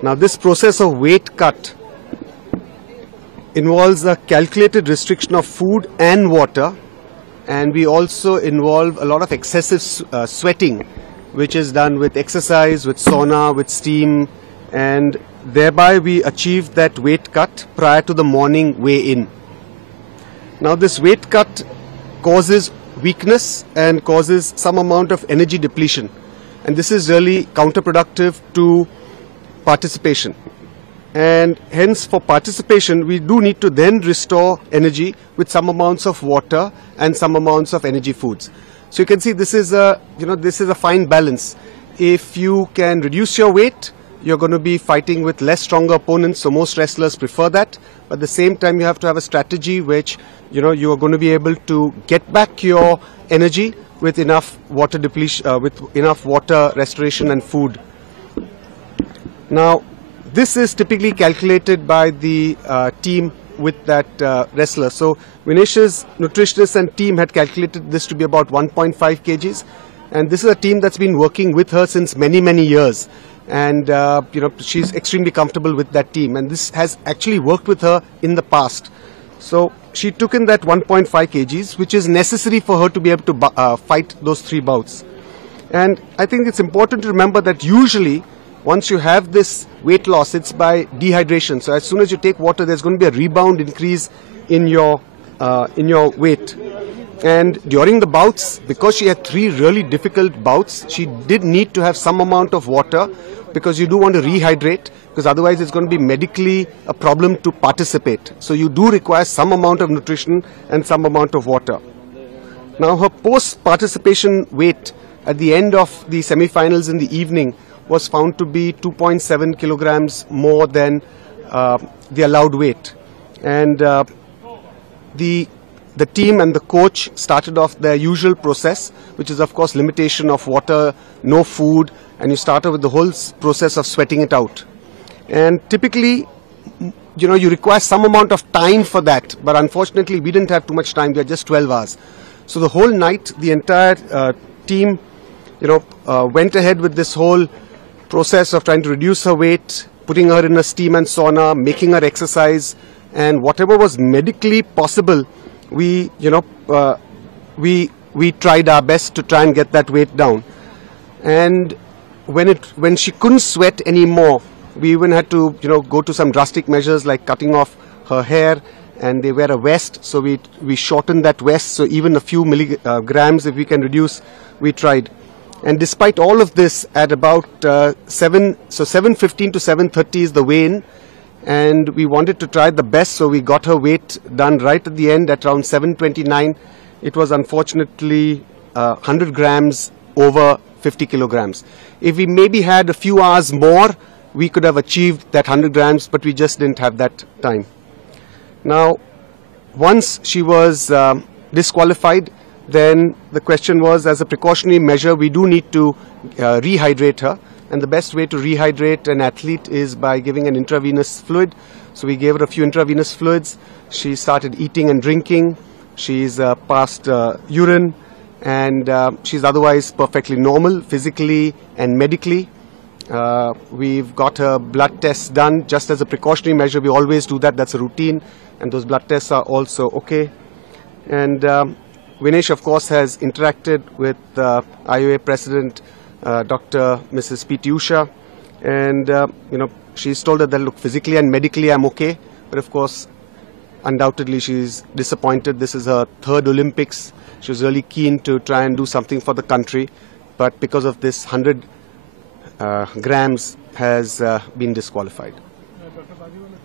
Now this process of weight cut involves a calculated restriction of food and water, and we also involve a lot of excessive sweating, which is done with exercise, with sauna, with steam, and thereby we achieve that weight cut prior to the morning weigh-in. Now this weight cut causes weakness and causes some amount of energy depletion, and this is really counterproductive to participation. And hence, for participation, we do need to then restore energy with some amounts of water and some amounts of energy foods. So you can see this is a fine balance. If you can reduce your weight, you're going to be fighting with less stronger opponents. So most wrestlers prefer that. But at the same time, you have to have a strategy which you are going to be able to get back your energy with enough water depletion, with enough water restoration and food. Now, this is typically calculated by the team with that wrestler. So Vinesh's nutritionist and team had calculated this to be about 1.5 kgs, and this is a team that's been working with her since many years, and she's extremely comfortable with that team, and this has actually worked with her in the past. So she took in that 1.5 kgs, which is necessary for her to be able to fight those 3 bouts. And I think it's important to remember that usually once you have this weight loss, it's by dehydration. So as soon as you take water, there's going to be a rebound increase in your weight. And during the bouts, because she had 3 really difficult bouts, she did need to have some amount of water, because you do want to rehydrate, because otherwise it's going to be medically a problem to participate. So you do require some amount of nutrition and some amount of water. Now her post-participation weight at the end of the semi-finals in the evening was found to be 2.7 kilograms more than the allowed weight. And the team and the coach started off their usual process, which is of course limitation of water, no food, and you started with the whole process of sweating it out. And typically, you require some amount of time for that, but unfortunately we didn't have too much time. We had just 12 hours. So the whole night, the entire team, went ahead with this whole process of trying to reduce her weight, putting her in a steam and sauna, making her exercise, and whatever was medically possible, we tried our best to try and get that weight down. And when she couldn't sweat anymore, we even had to go to some drastic measures like cutting off her hair, and they wear a vest, so we shortened that vest, so even a few milligrams if we can reduce, we tried. And despite all of this, at about 7:15 to 7:30 is the weigh-in, and we wanted to try the best, so we got her weight done right at the end at around 7:29. It was unfortunately 100 grams over 50 kilograms. If we maybe had a few hours more, we could have achieved that 100 grams, but we just didn't have that time. Now, once she was disqualified, then the question was, as a precautionary measure, we do need to rehydrate her. And the best way to rehydrate an athlete is by giving an intravenous fluid. So we gave her a few intravenous fluids. She started eating and drinking. She's passed urine, and she's otherwise perfectly normal, physically and medically. We've got her blood tests done just as a precautionary measure. We always do that. That's a routine. And those blood tests are also okay. And Vinesh, of course, has interacted with IOA President Dr. Mrs. P.T. Usha, and she's told her that, look, physically and medically I'm okay, but of course, undoubtedly she's disappointed. This is her 3rd Olympics. She was really keen to try and do something for the country, but because of this 100 grams has been disqualified.